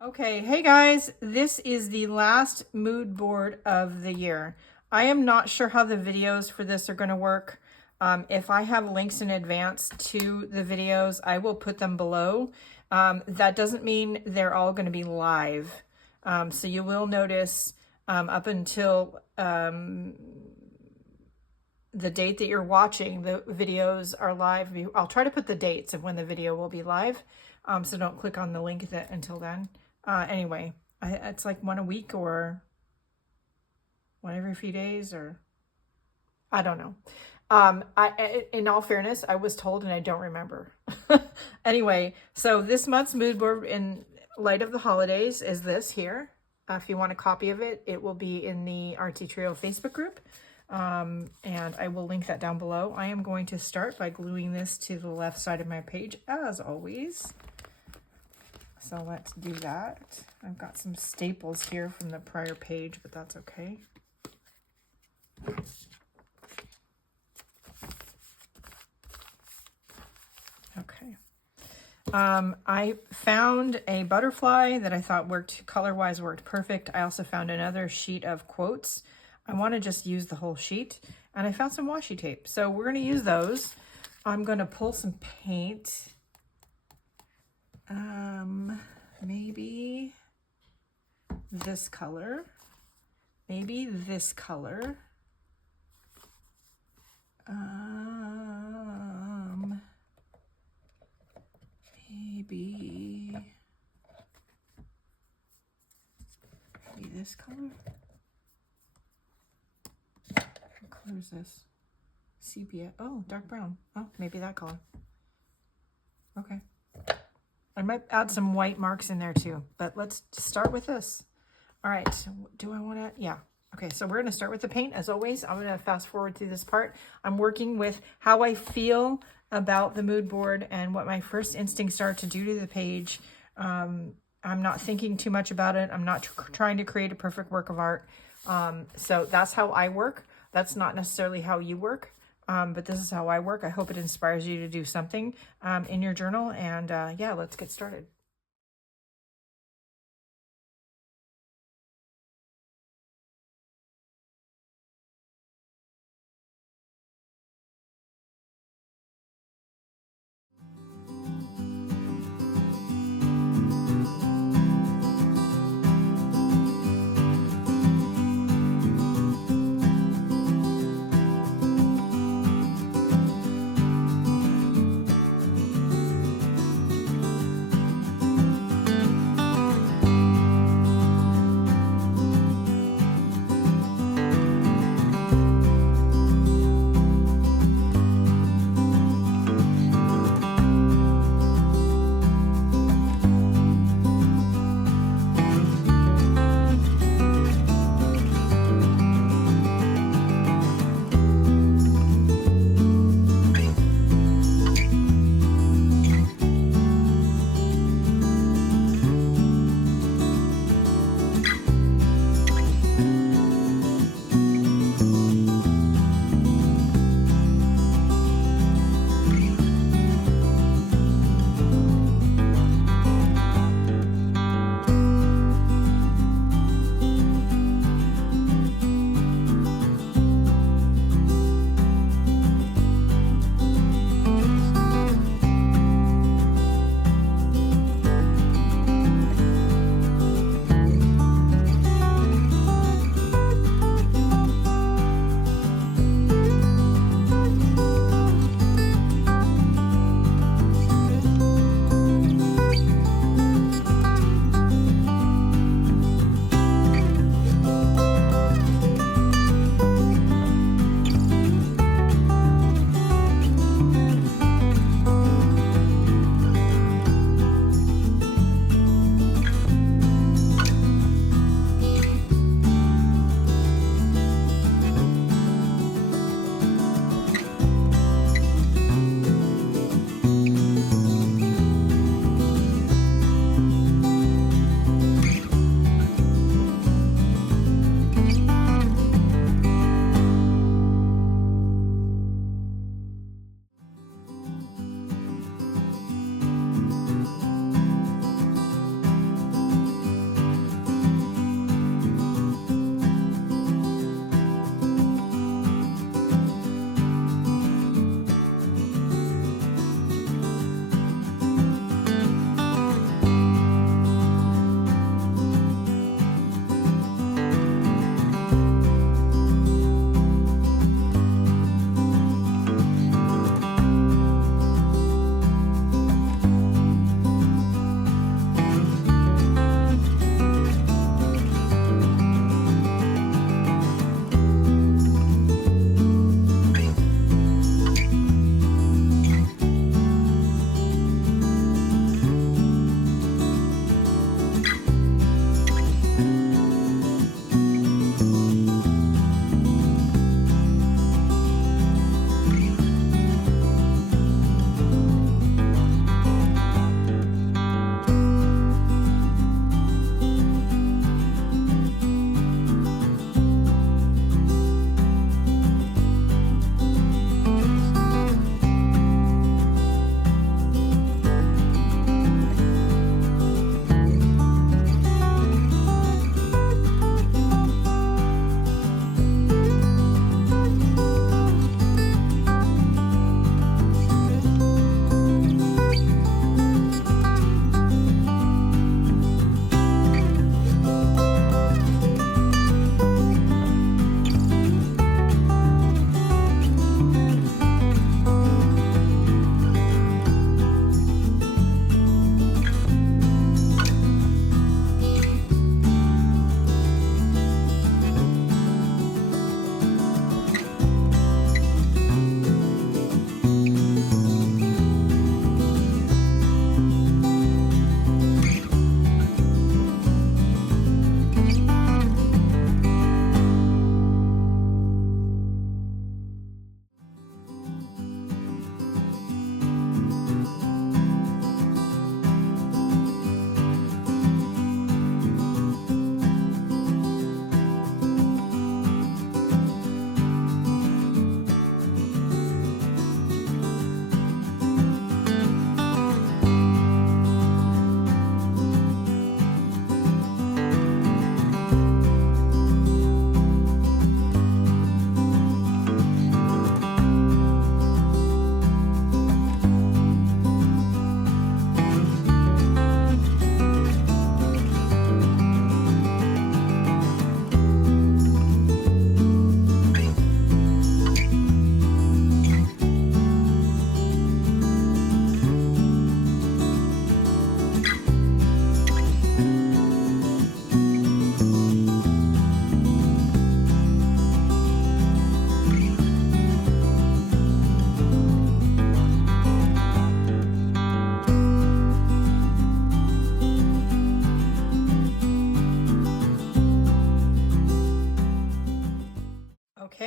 Okay, hey guys, this is the last mood board of the year. I am not sure how the videos for this are going to work. If I have links in advance to the videos, I will put them below. That doesn't mean they're all going to be live. So you will notice up until the date that you're watching, the videos are live. I'll try to put the dates of when the video will be live. So don't click on the link until then. Anyway, it's like one a week or one every few days, or I don't know. In all fairness, I was told and I don't remember. Anyway, so this month's mood board in light of the holidays is this here. If you want a copy of it, it will be in the Artsy Trio Facebook group. And I will link that down below. I am going to start by gluing this to the left side of my page, as always. So let's do that. I've got some staples here from the prior page, but that's okay. Okay. I found a butterfly that I thought worked color-wise, worked perfect. I also found another sheet of quotes. I want to just use the whole sheet, and I found some washi tape. So we're going to use those. I'm going to pull some paint. Maybe this color, maybe this color, maybe this color. What color is this? Sepia. Oh, dark brown. Oh, maybe that color. Okay. I might add some white marks in there too, but let's start with this. All right, so do I want to? Yeah. Okay, so we're going to start with the paint. As always, I'm going to fast forward through this part. I'm working with how I feel about the mood board and what my first instincts are to do to the page. I'm not thinking too much about it. I'm not trying to create a perfect work of art. So that's how I work. That's not necessarily how you work. But this is how I work. I hope it inspires you to do something in your journal. And yeah, let's get started.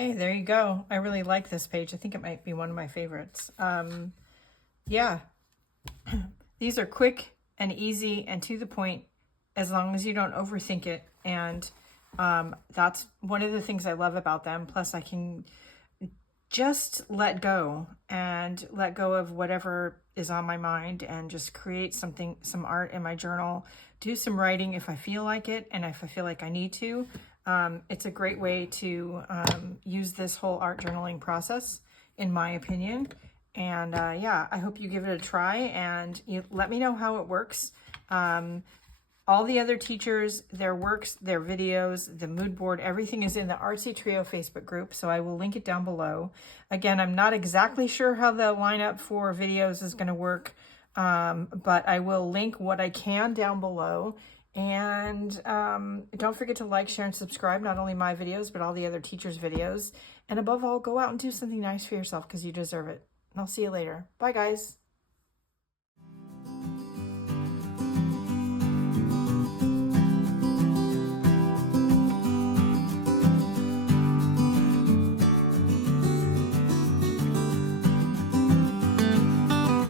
Okay, there you go. I really like this page. I think it might be one of my favorites. Yeah, these are quick and easy and to the point as long as you don't overthink it. And that's one of the things I love about them. Plus, I can just let go of whatever is on my mind and just create something, some art in my journal, do some writing if I feel like it and if I feel like I need to. It's a great way to use this whole art journaling process, in my opinion. And yeah, I hope you give it a try and you let me know how it works. All the other teachers, their works, their videos, the mood board, everything is in the Artsy Trio Facebook group, so I will link it down below. Again, I'm not exactly sure how the lineup for videos is going to work, but I will link what I can down below. And don't forget to like, share, and subscribe, not only my videos, but all the other teachers' videos. And above all, go out and do something nice for yourself because you deserve it. And I'll see you later. Bye, guys.